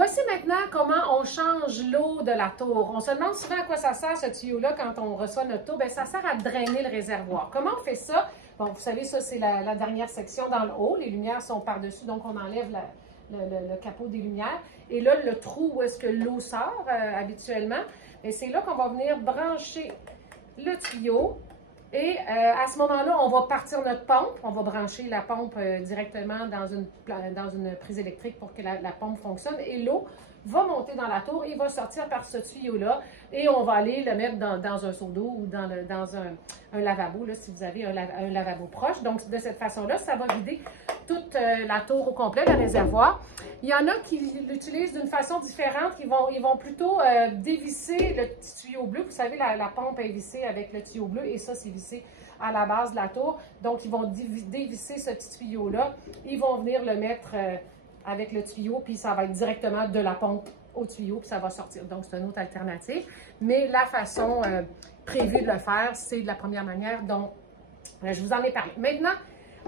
Voici maintenant comment on change l'eau de la tour. On se demande souvent à quoi ça sert ce tuyau-là quand on reçoit notre tour. Bien, ça sert à drainer le réservoir. Comment on fait ça? Bon, vous savez, ça, c'est la dernière section dans le haut. Les lumières sont par-dessus, donc on enlève le capot des lumières. Et là, le trou où est-ce que l'eau sort habituellement, c'est là qu'on va venir brancher le tuyau. Et à ce moment-là, on va partir notre pompe. On va brancher la pompe directement dans une prise électrique pour que la pompe fonctionne. Et l'eau va monter dans la tour et va sortir par ce tuyau-là. Et on va aller le mettre dans un seau d'eau ou dans un lavabo, là, si vous avez un lavabo proche. Donc, de cette façon-là, ça va vider toute la tour au complet, le réservoir. Il y en a qui l'utilisent d'une façon différente. Ils vont plutôt dévisser le petit tuyau bleu. Vous savez, la pompe est vissée avec le tuyau bleu et ça, c'est vissé à la base de la tour. Donc, ils vont dévisser ce petit tuyau-là. Ils vont venir le mettre avec le tuyau, puis ça va être directement de la pompe au tuyau, puis ça va sortir. Donc, c'est une autre alternative. Mais la façon prévue de le faire, c'est de la première manière dont je vous en ai parlé. Maintenant,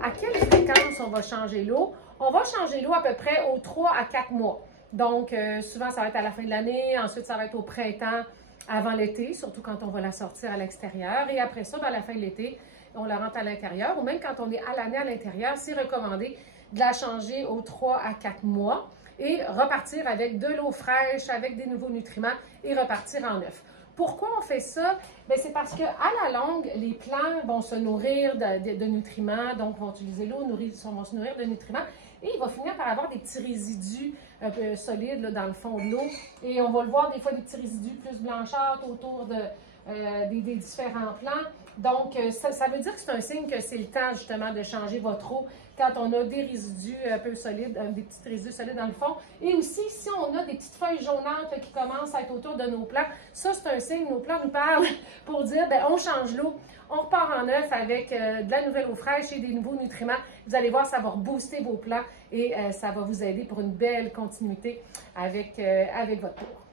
à quelle fréquence on va changer l'eau? On va changer l'eau à peu près aux 3 à 4 mois. Donc, souvent, ça va être à la fin de l'année. Ensuite, ça va être au printemps, avant l'été, surtout quand on va la sortir à l'extérieur. Et après ça, à la fin de l'été, on la rentre à l'intérieur. Ou même quand on est à l'année à l'intérieur, c'est recommandé de la changer aux 3 à 4 mois et repartir avec de l'eau fraîche, avec des nouveaux nutriments et repartir en neuf. Pourquoi on fait ça? C'est parce qu'à la longue, les plants vont se nourrir de nutriments, donc vont utiliser l'eau, vont se nourrir de nutriments, et il va finir par avoir des petits résidus un peu solides là, dans le fond de l'eau. Et on va le voir des fois, des petits résidus plus blanchâtres autour des différents plants. Donc, ça veut dire que c'est un signe que c'est le temps justement de changer votre eau quand on a des résidus un peu solides, des petits résidus solides dans le fond. Et aussi, si on a des petites feuilles jaunâtres qui commencent à être autour de nos plants, ça c'est un signe, nos plants nous parlent pour dire, on change l'eau, on repart en neuf avec de la nouvelle eau fraîche et des nouveaux nutriments. Vous allez voir, ça va rebooster vos plants et ça va vous aider pour une belle continuité avec votre tour.